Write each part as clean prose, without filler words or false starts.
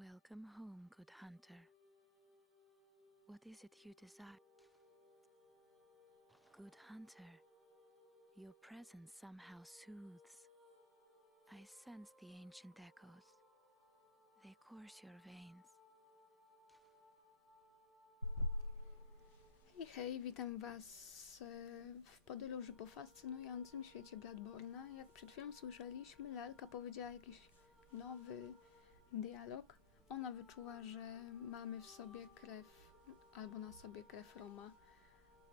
Welcome home, good hunter. What is it you desire? Good hunter, your presence somehow soothes. I sense the ancient echoes. They course your veins. Hej, hej, witam Was w podróży po fascynującym świecie Bloodborne'a. Jak przed chwilą słyszeliśmy, lalka powiedziała jakiś nowy dialog. Ona wyczuła, że mamy w sobie krew, albo na sobie krew Roma,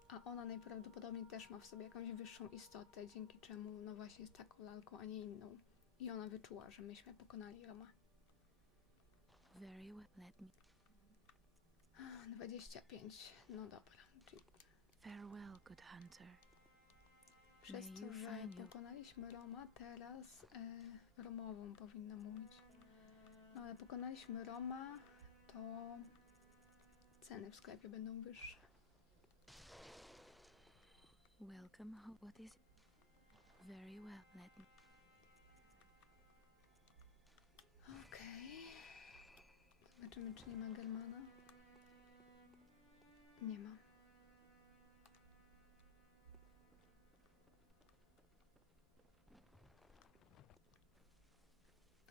a ona najprawdopodobniej też ma w sobie jakąś wyższą istotę, dzięki czemu no właśnie jest taką lalką, a nie inną. I ona wyczuła, że myśmy pokonali Roma. Very well, let me... 25, no dobra. Czyli Farewell, good hunter. przez May to, you że find your... pokonaliśmy Roma, teraz Romową powinna mówić. No ale pokonaliśmy Roma, to ceny w sklepie będą wyższe. Welcome home. What is it? Very well, let me... Okej. Zobaczymy, czy nie ma Germana. Nie ma.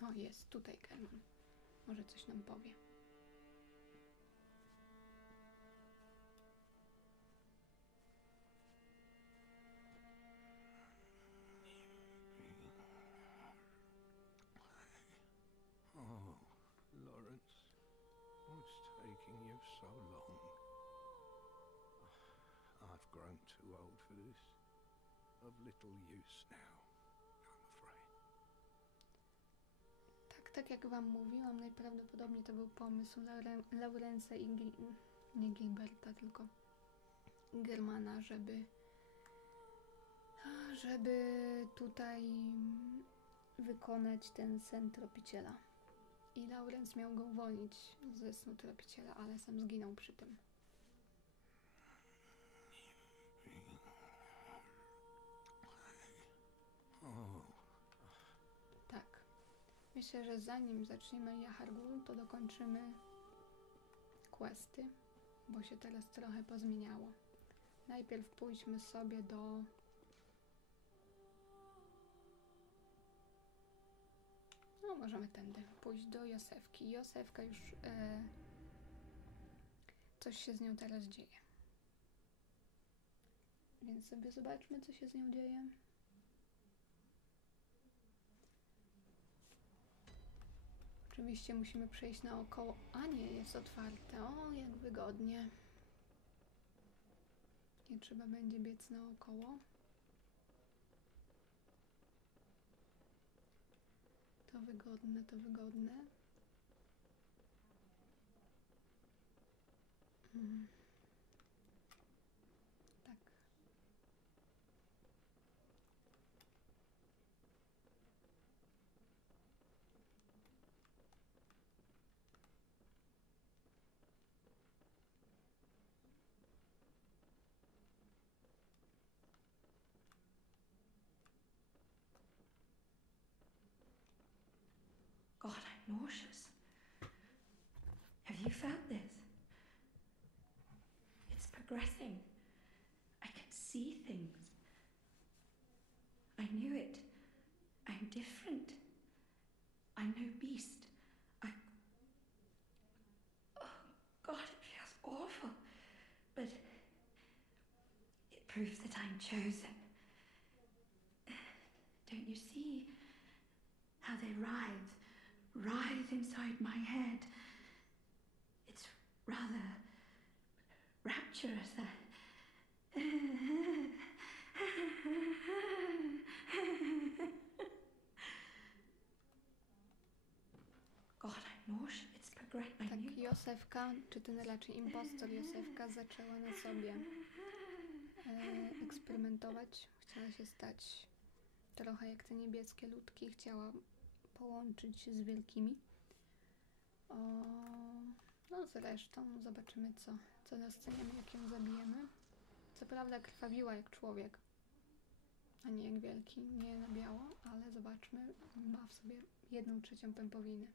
O, jest tutaj German. Może coś nam powie. Oh, Lawrence, what's taking you so long? I've grown too old for this. Of little use now, I'm afraid. Tak jak wam mówiłam, najprawdopodobniej to był pomysł Laurensa i nie Gilberta, tylko Germana, żeby tutaj wykonać ten sen tropiciela. I Laurens miał go uwolnić ze snu tropiciela, ale sam zginął przy tym. Tak. Myślę, że zanim zaczniemy Yahar'gul, to dokończymy questy, bo się teraz trochę pozmieniało. Najpierw pójdźmy sobie do... No, możemy tędy pójść do Josefki. Josefka już... coś się z nią teraz dzieje. Więc sobie zobaczmy, co się z nią dzieje. Oczywiście musimy przejść naokoło. A nie, jest otwarte. O, jak wygodnie. Nie trzeba będzie biec naokoło. To wygodne, to wygodne. Tak. God, I'm nauseous. Have you felt this? It's progressing. I can see things. I knew it. I'm different. I'm no beast. Oh, God, it feels awful. But it proves that I'm chosen. Don't you see how they writhe inside my head? It's rather rapturous. God, I'm nauseous. It's progressing. Tak, Josefka, czy ten raczej impostor Josefka zaczęła na sobie eksperymentować. Chciała się stać trochę jak te niebieskie ludki. Chciała połączyć się z wielkimi. No zresztą zobaczymy, co dostaniemy, jak ją zabijemy. Co prawda krwawiła jak człowiek, a nie jak wielki, nie na biało, ale zobaczmy, ma w sobie 1/3 pępowiny.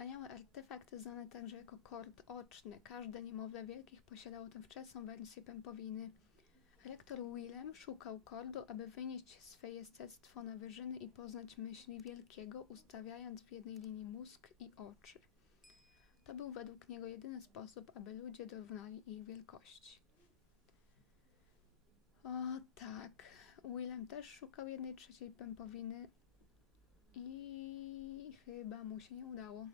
Wspaniały artefakt znany także jako kord oczny. Każde niemowlę wielkich posiadało tę wczesną wersję pępowiny. Rektor Willem szukał kordu, aby wynieść swe jestestwo na wyżyny i poznać myśli wielkiego, ustawiając w jednej linii mózg i oczy. To był według niego jedyny sposób, aby ludzie dorównali ich wielkości. O tak, Willem też szukał 1/3 pępowiny i chyba mu się nie udało,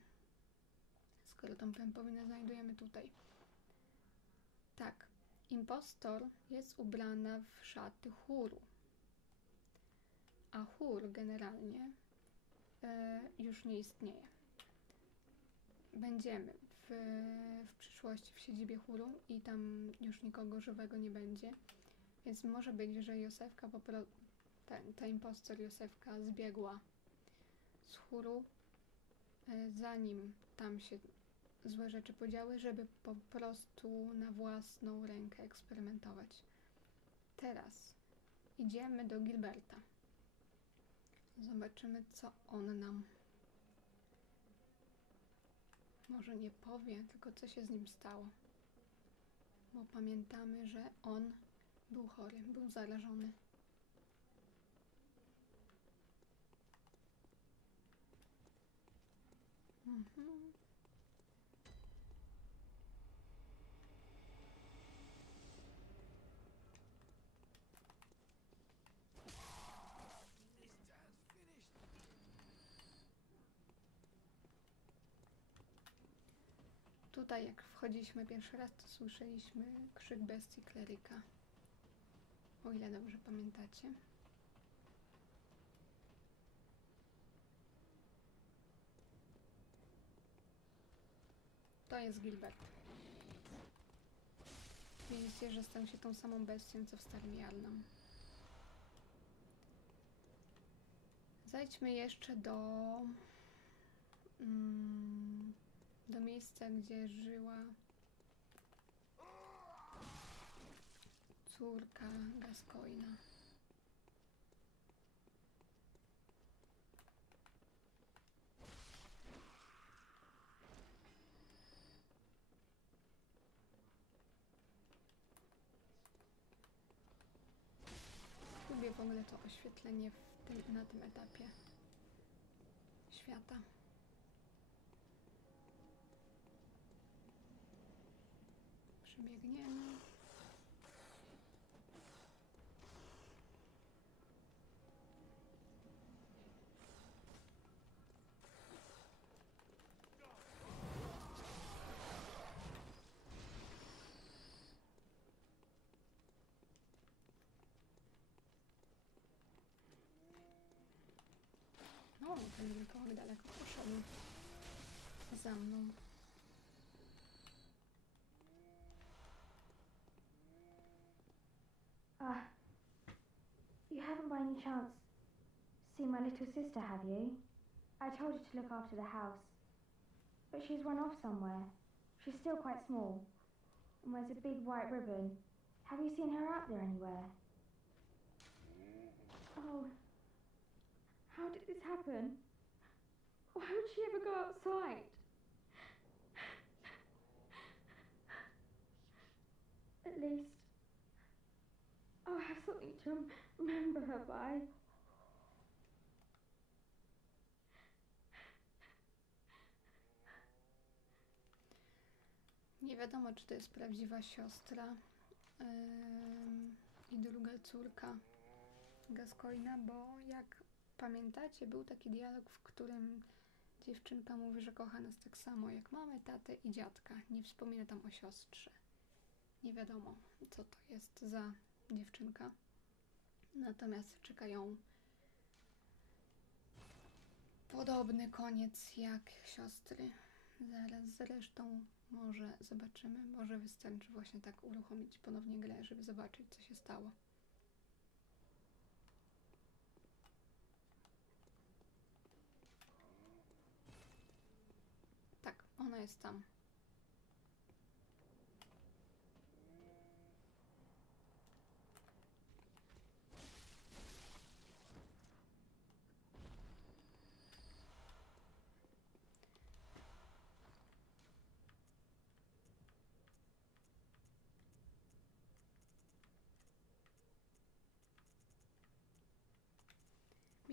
skoro tą pępowinę znajdujemy tutaj. Tak, impostor jest ubrana w szaty chóru, a chór generalnie już nie istnieje. Będziemy w przyszłości w siedzibie chóru i tam już nikogo żywego nie będzie, więc może być, że Józefka ta impostor Józefka zbiegła z chóru, zanim tam się złe rzeczy podziały, żeby po prostu na własną rękę eksperymentować. Teraz idziemy do Gilberta. Zobaczymy, co on nam może nie powie, tylko co się z nim stało. Bo pamiętamy, że on był chory, był zarażony. Tutaj jak wchodziliśmy pierwszy raz, to słyszeliśmy krzyk bestii kleryka. O ile dobrze pamiętacie. To jest Gilbert. Widzicie, że stał się tą samą bestią, co w Starym Jarnam. Zajdźmy jeszcze do miejsca, gdzie żyła córka Gascoigna. Lubię w ogóle to oświetlenie na tym etapie świata. Przebiegniemy. O, ten wilkołak daleko poszedł za mną. You haven't by any chance seen my little sister, have you? I told her to look after the house, but she's run off somewhere. She's still quite small and wears a big white ribbon. Have you seen her out there anywhere? Oh, how did this happen? Why would she ever go outside? At least I'll have something to remember her by. Nie wiadomo, czy to jest prawdziwa siostra i druga córka Gascoigna, bo jak pamiętacie, był taki dialog, w którym dziewczynka mówi, że kocha nas tak samo jak mamę, tatę i dziadka. Nie wspomina tam o siostrze. Nie wiadomo, co to jest za dziewczynka. Natomiast czeka ją podobny koniec jak siostry. Zaraz zresztą może zobaczymy, może wystarczy właśnie tak uruchomić ponownie grę, żeby zobaczyć, co się stało. Tak, ona jest tam.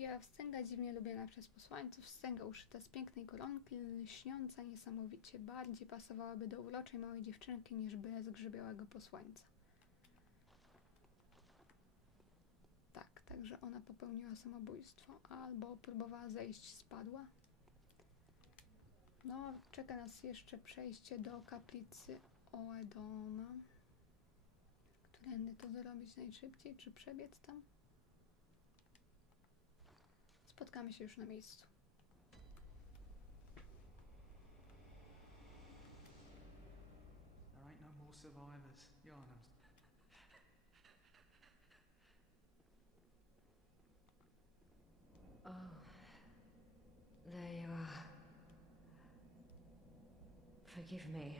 Biała wstęga dziwnie lubiana przez posłańców, wstęga uszyta z pięknej koronki, lśniąca niesamowicie. Bardziej pasowałaby do uroczej małej dziewczynki niż byle zgrzybiałego posłańca. Tak, także ona popełniła samobójstwo, albo próbowała zejść, spadła. No, czeka nas jeszcze przejście do kaplicy Oedona. Którędy to zrobić najszybciej, czy przebiec tam? Spotkamy się już na miejscu. There ain't no more survivors. Yarnums. Oh, there you are. Forgive me,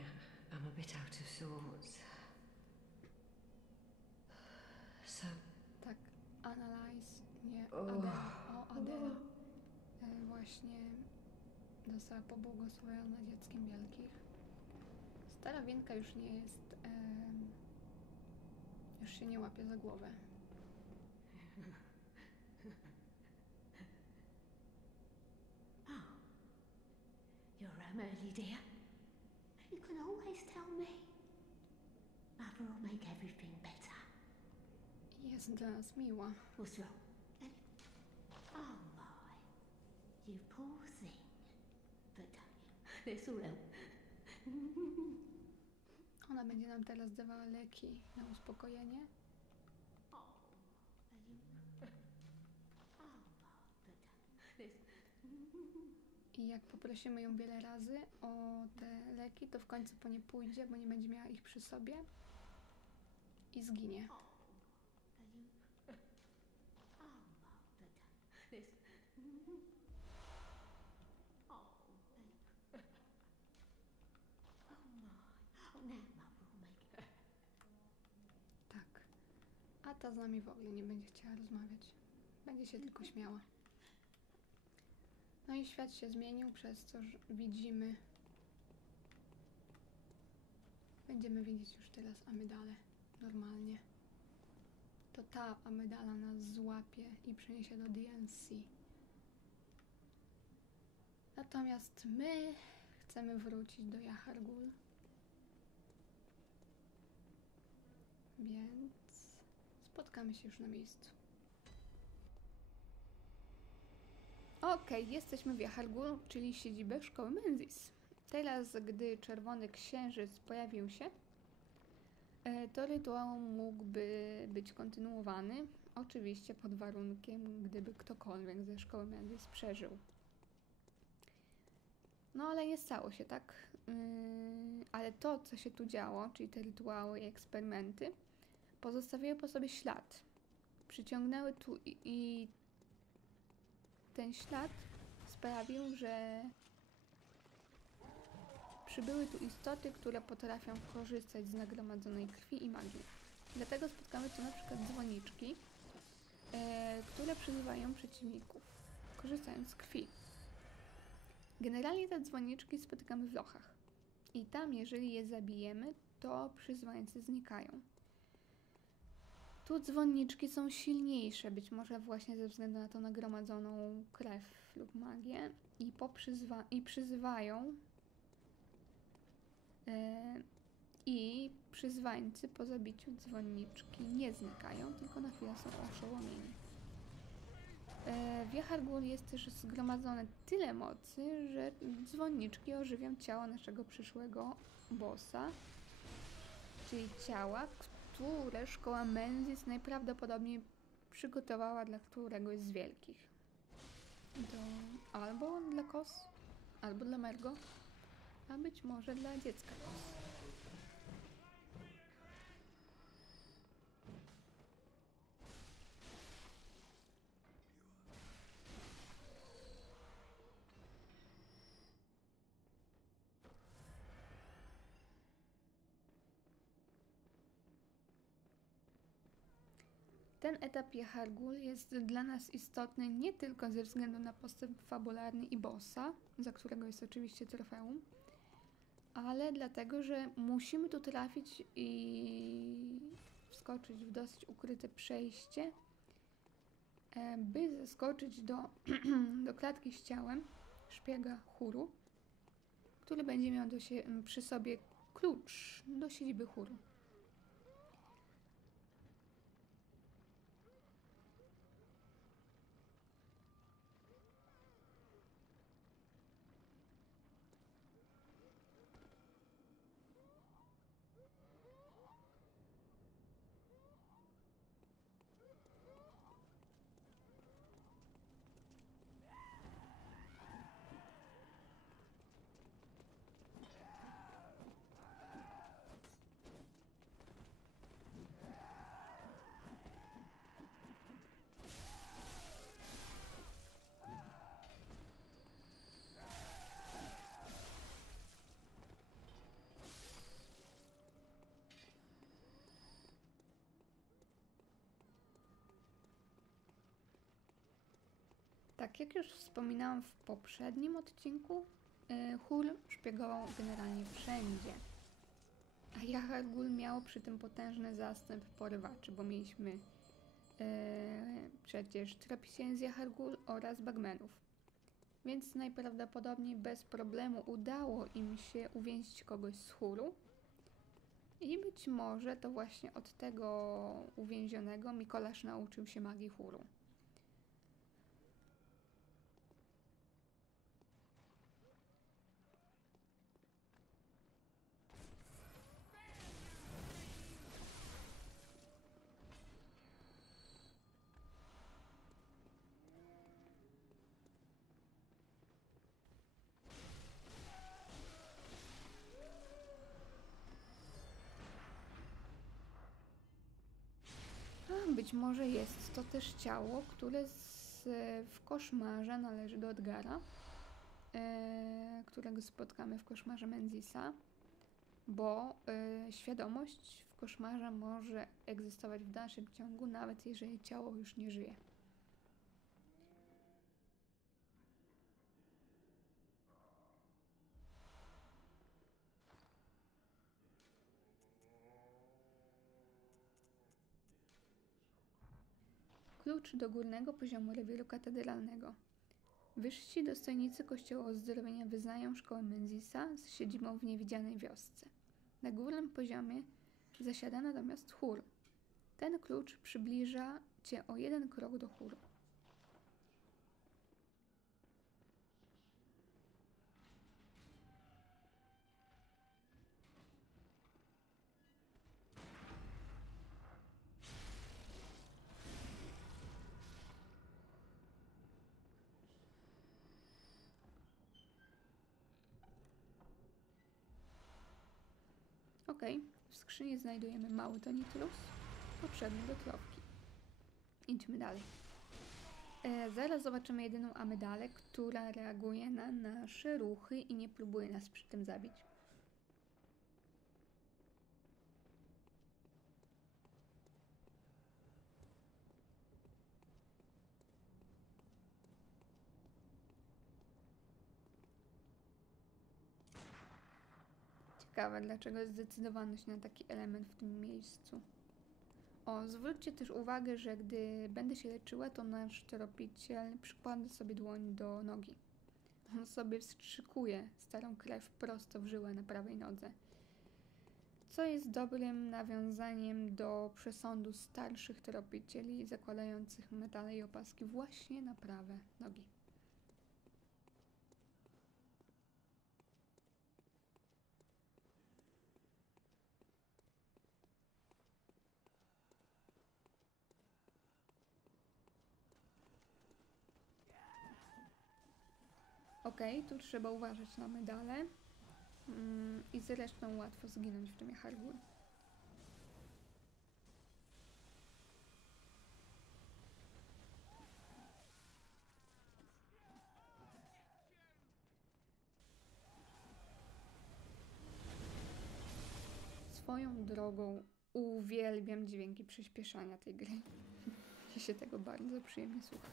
I'm a bit out of sorts. So, Tak, Annalise, nie, O. Adela. O, Adela. Właśnie została pobłogosławiona dzieckiem wielkich. Stara Wienka już nie jest, już się nie łapie za głowę. You're early, dear. You can always tell me. Mother will make everything better. Jest dla nas miła. What's wrong? Oh my. You poor thing. But this will help. Ona będzie nam teraz dawała leki na uspokojenie. Oh, but I jak poprosimy ją wiele razy o te leki, to w końcu po nie pójdzie, bo nie będzie miała ich przy sobie i zginie. Tak. A ta z nami w ogóle nie będzie chciała rozmawiać. Będzie się tylko śmiała. No i świat się zmienił, przez co widzimy. Będziemy widzieć już teraz Amydalę normalnie. To ta Amydala nas złapie i przeniesie do DNC. Natomiast my chcemy wrócić do Jahargul. Więc spotkamy się już na miejscu. Okej, jesteśmy w Jahargul, czyli siedzibę szkoły Menzies. Teraz, gdy Czerwony Księżyc pojawił się, to rytuał mógłby być kontynuowany. Oczywiście pod warunkiem, gdyby ktokolwiek ze szkoły Menzies przeżył. No ale nie stało się, tak? Ale to, co się tu działo, czyli te rytuały i eksperymenty, pozostawiły po sobie ślad. Przyciągnęły tu i ten ślad sprawił, że przybyły tu istoty, które potrafią korzystać z nagromadzonej krwi i magii. Dlatego spotkamy tu na przykład dzwoniczki, które przyzywają przeciwników, korzystając z krwi. Generalnie te dzwoniczki spotykamy w lochach. I tam, jeżeli je zabijemy, to przyzwańcy znikają. Tu dzwonniczki są silniejsze, być może właśnie ze względu na tą nagromadzoną krew lub magię i przyzywają i przyzwańcy po zabiciu dzwonniczki nie znikają, tylko na chwilę są oszołomieni. W Jahargul jest też zgromadzone tyle mocy, że dzwonniczki ożywią ciało naszego przyszłego bossa, czyli ciała, które szkoła Menzies najprawdopodobniej przygotowała dla któregoś z wielkich. Albo dla Kos, albo dla Mergo, a być może dla dziecka Kos. Ten etap Jahargul jest dla nas istotny nie tylko ze względu na postęp fabularny i bossa, za którego jest oczywiście trofeum, ale dlatego, że musimy tu trafić i wskoczyć w dosyć ukryte przejście, by zeskoczyć do klatki z ciałem szpiega Huru, który będzie miał przy sobie klucz do siedziby Huru. Tak jak już wspominałam w poprzednim odcinku, Hur szpiegował generalnie wszędzie. A Jahargul miał przy tym potężny zastęp porywaczy, bo mieliśmy przecież Tropicię z Jahargul oraz Bagmenów. Więc najprawdopodobniej bez problemu udało im się uwięzić kogoś z Huru. I być może to właśnie od tego uwięzionego Mikolasz nauczył się magii Huru. Być może jest to też ciało, które w koszmarze należy do Edgara, którego spotkamy w koszmarze Menzisa, bo świadomość w koszmarze może egzystować w dalszym ciągu, nawet jeżeli ciało już nie żyje. Klucz do górnego poziomu rewieru katedralnego. Wyżsi dostojnicy Kościoła Uzdrowienia wyznają szkołę Menzisa z siedzibą w niewidzianej wiosce. Na górnym poziomie zasiada natomiast Hur. Ten klucz przybliża cię o 1 krok do Huru. Ok, w skrzyni znajdujemy mały tonitrus, potrzebny do trofki. Idźmy dalej. Zaraz zobaczymy jedyną amydalę, która reaguje na nasze ruchy i nie próbuje nas przy tym zabić. Ciekawe, dlaczego zdecydowano się na taki element w tym miejscu. O, zwróćcie też uwagę, że gdy będę się leczyła, to nasz tropiciel przykłada sobie dłoń do nogi. On sobie wstrzykuje starą krew prosto w żyłę na prawej nodze. Co jest dobrym nawiązaniem do przesądu starszych tropicieli zakładających metale i opaski właśnie na prawe nogi. Ok, tu trzeba uważać na medale i zresztą łatwo zginąć w tym Jahargul. Swoją drogą uwielbiam dźwięki przyspieszania tej gry. Mi się tego bardzo przyjemnie słucha.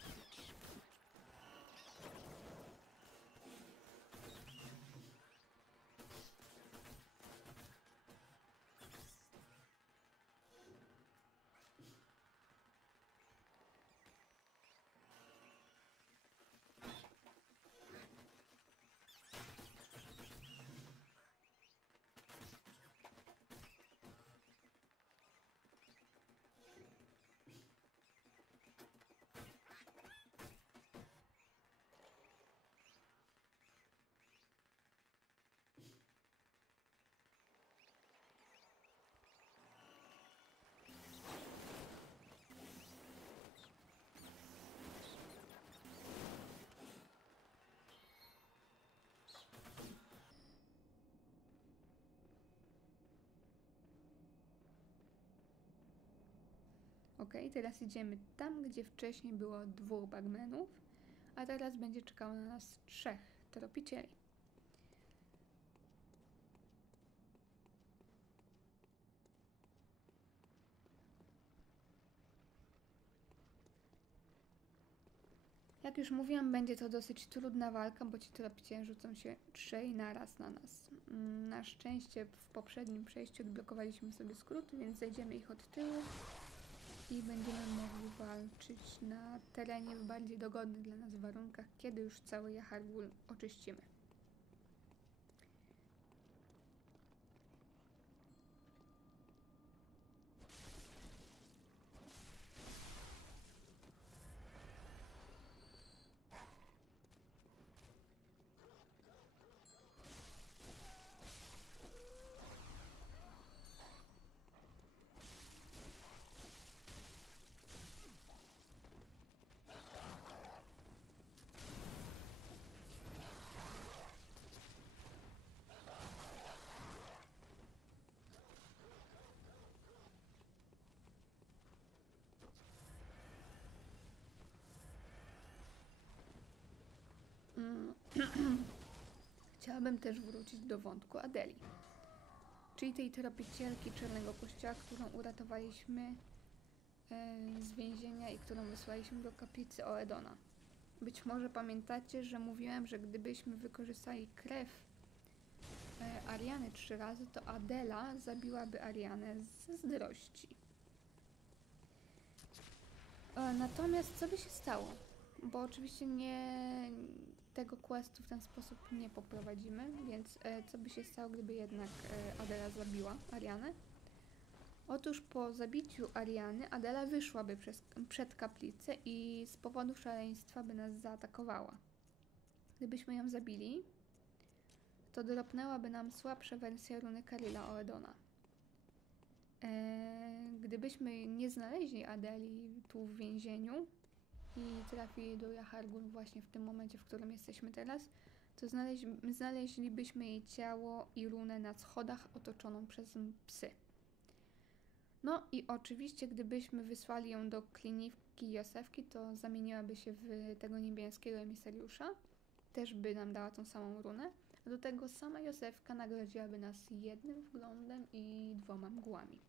Ok, teraz idziemy tam, gdzie wcześniej było 2 bagmenów, a teraz będzie czekało na nas 3 tropicieli. Jak już mówiłam, będzie to dosyć trudna walka, bo ci tropiciele rzucą się 3 naraz na nas. Na szczęście w poprzednim przejściu odblokowaliśmy sobie skrót, więc zejdziemy ich od tyłu i będziemy mogli walczyć na terenie w bardziej dogodnych dla nas warunkach, kiedy już cały Jahargul oczyścimy. Chciałabym też wrócić do wątku Adeli, czyli tej tropicielki Czarnego Kościoła, którą uratowaliśmy z więzienia i którą wysłaliśmy do kaplicy Oedona. Być może pamiętacie, że mówiłem, że gdybyśmy wykorzystali krew Ariany 3 razy, to Adela zabiłaby Arianę ze zdrości. Natomiast co by się stało? Bo oczywiście tego questu w ten sposób nie poprowadzimy, więc co by się stało, gdyby jednak Adela zabiła Arianę? Otóż po zabiciu Ariany Adela wyszłaby przed kaplicę i z powodu szaleństwa by nas zaatakowała. Gdybyśmy ją zabili, to dropnęłaby nam słabsza wersja runy Karila Oedona. Gdybyśmy nie znaleźli Adeli tu w więzieniu i trafili do Jahargul właśnie w tym momencie, w którym jesteśmy teraz, to znaleźlibyśmy jej ciało i runę na schodach otoczoną przez psy. No i oczywiście, gdybyśmy wysłali ją do kliniki Josefki, to zamieniłaby się w tego niebiańskiego emisariusza. Też by nam dała tą samą runę. A do tego sama Josefka nagrodziłaby nas 1 wglądem i 2 mgłami.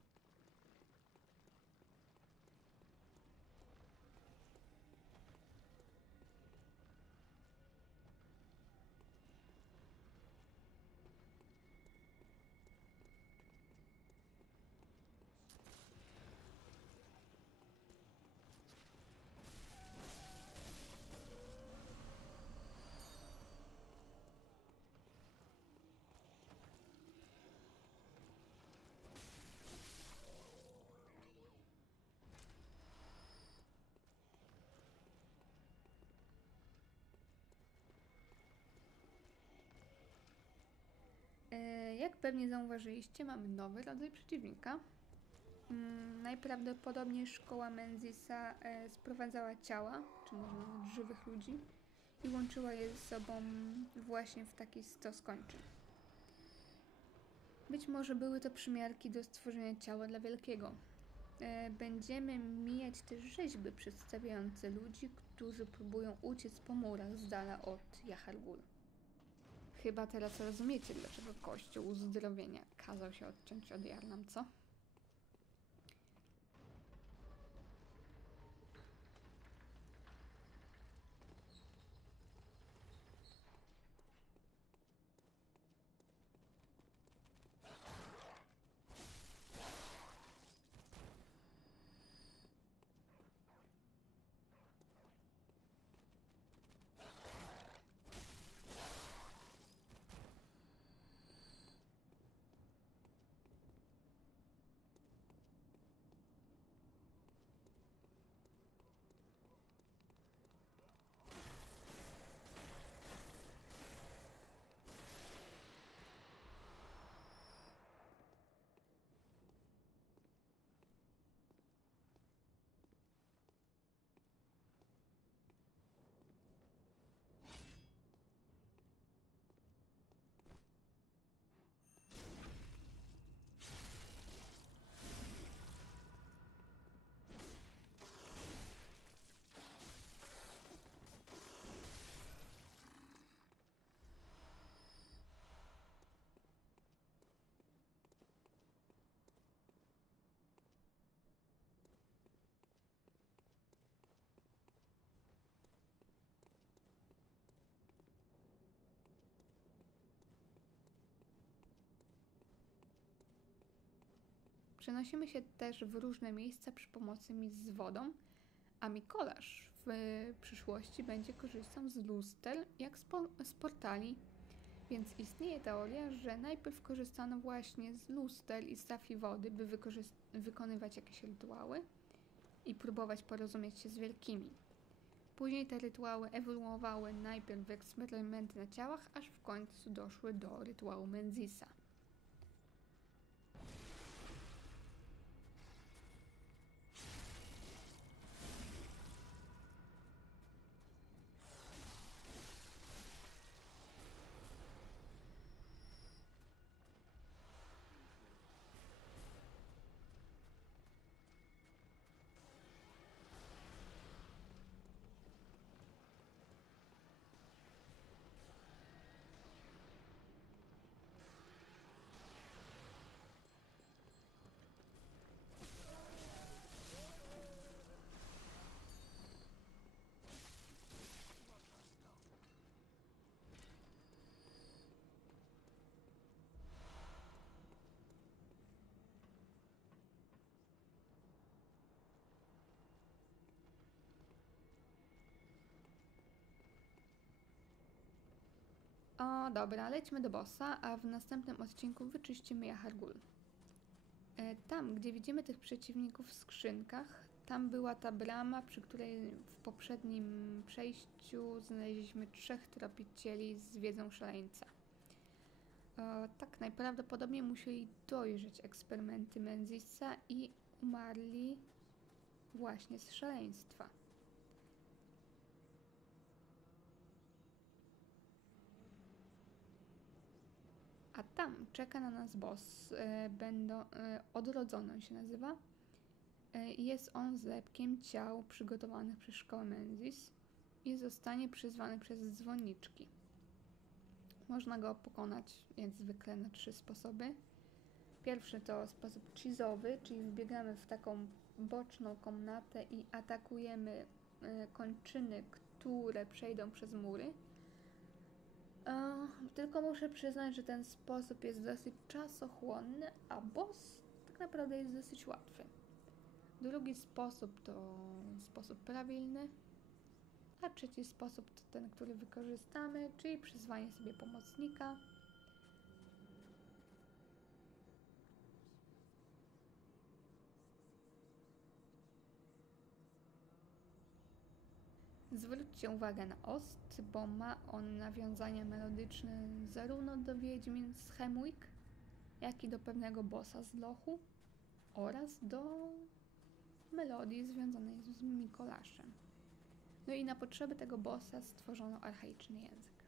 Jak pewnie zauważyliście, mamy nowy rodzaj przeciwnika. Najprawdopodobniej szkoła Menzisa sprowadzała ciała, czy może nawet żywych ludzi i łączyła je ze sobą właśnie w taki stos kończyn. Być może były to przymiarki do stworzenia ciała dla Wielkiego. Będziemy mijać też rzeźby przedstawiające ludzi, którzy próbują uciec po murach z dala od Jahargul. Chyba teraz rozumiecie, dlaczego Kościół Uzdrowienia kazał się odciąć od Jarnam, co? Przenosimy się też w różne miejsca przy pomocy mis z wodą, a Mikołasz w przyszłości będzie korzystał z luster jak z portali. Więc istnieje teoria, że najpierw korzystano właśnie z luster i stafli wody, by wykonywać jakieś rytuały i próbować porozumieć się z wielkimi. Później te rytuały ewoluowały najpierw w eksperymenty na ciałach, aż w końcu doszły do rytuału Menzisa. O, dobra, lećmy do bossa, a w następnym odcinku wyczyścimy Jahargul. Tam, gdzie widzimy tych przeciwników w skrzynkach, tam była ta brama, przy której w poprzednim przejściu znaleźliśmy 3 tropicieli z wiedzą szaleńca. Tak najprawdopodobniej musieli dojrzeć eksperymenty Menzisa i umarli właśnie z szaleństwa. A tam czeka na nas boss, Odrodzoną się nazywa. Jest on zlepkiem ciał przygotowanych przez szkołę Menzis i zostanie przyzwany przez dzwonniczki. Można go pokonać jak zwykle na 3 sposoby. Pierwszy to sposób cheese'owy, czyli wbiegamy w taką boczną komnatę i atakujemy kończyny, które przejdą przez mury. Tylko muszę przyznać, że ten sposób jest dosyć czasochłonny, a boss tak naprawdę jest dosyć łatwy. Drugi sposób to sposób prawilny, a trzeci sposób to ten, który wykorzystamy, czyli przyzwanie sobie pomocnika. Zwróćcie uwagę na ost, bo ma on nawiązania melodyczne zarówno do Wiedźmin z Hemwick, jak i do pewnego bossa z Lochu oraz do melodii związanej z Mikolaszem. No i na potrzeby tego bossa stworzono archaiczny język.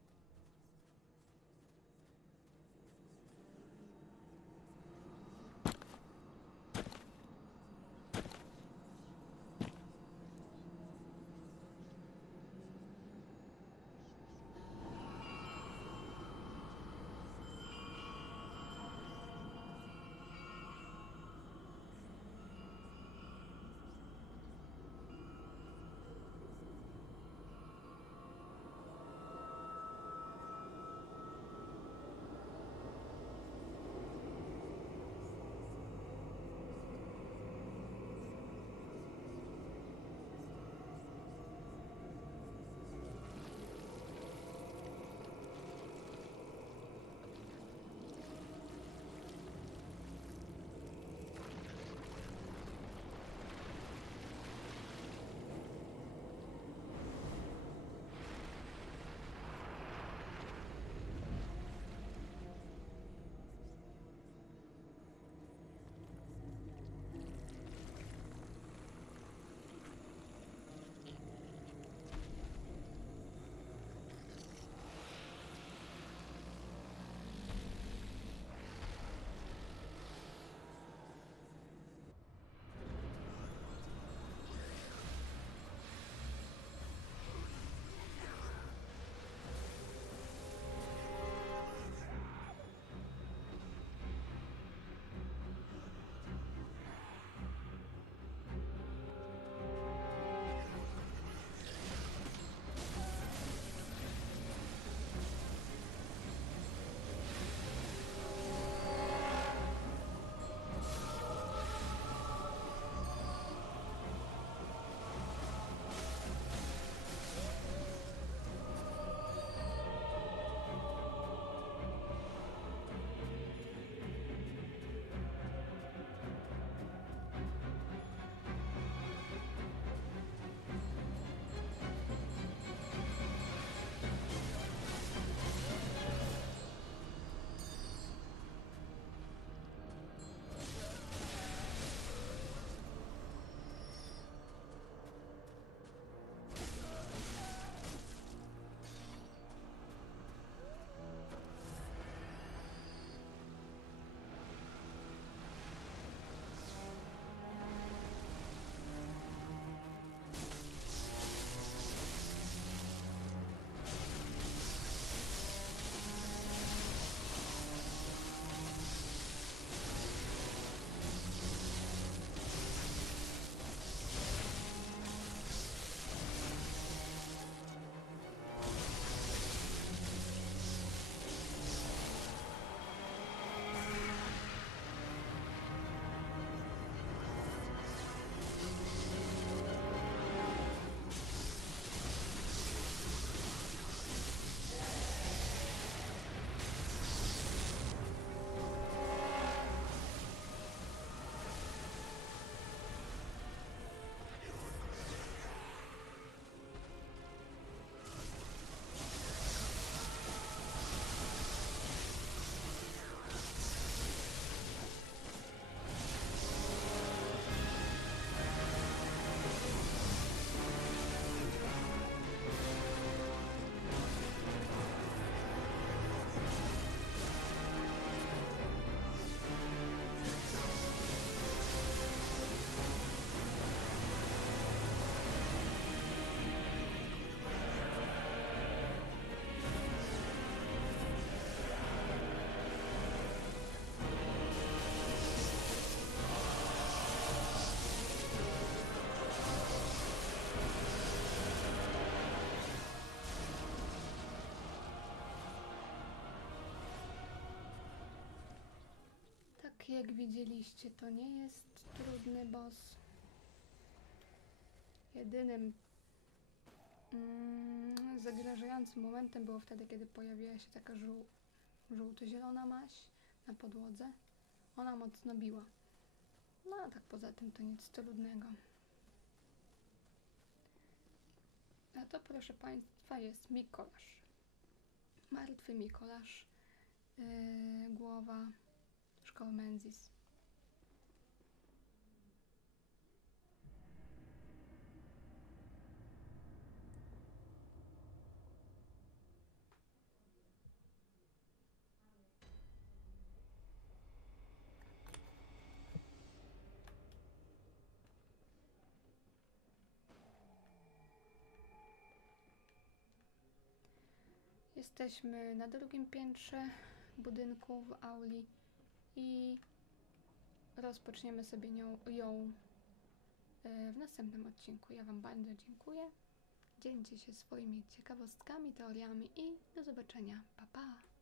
Tak jak widzieliście, to nie jest trudny boss. Jedynym zagrażającym momentem było wtedy, kiedy pojawiła się taka żółto-zielona maź na podłodze. Ona mocno biła. No a tak poza tym to nic trudnego. A to, proszę Państwa, jest Mikołasz. Martwy Mikołasz. Głowa szkoły Menzies. Jesteśmy na drugim piętrze budynku w auli i rozpoczniemy sobie ją w następnym odcinku. Ja Wam bardzo dziękuję. Dzielcie się swoimi ciekawostkami, teoriami i do zobaczenia. Pa, pa!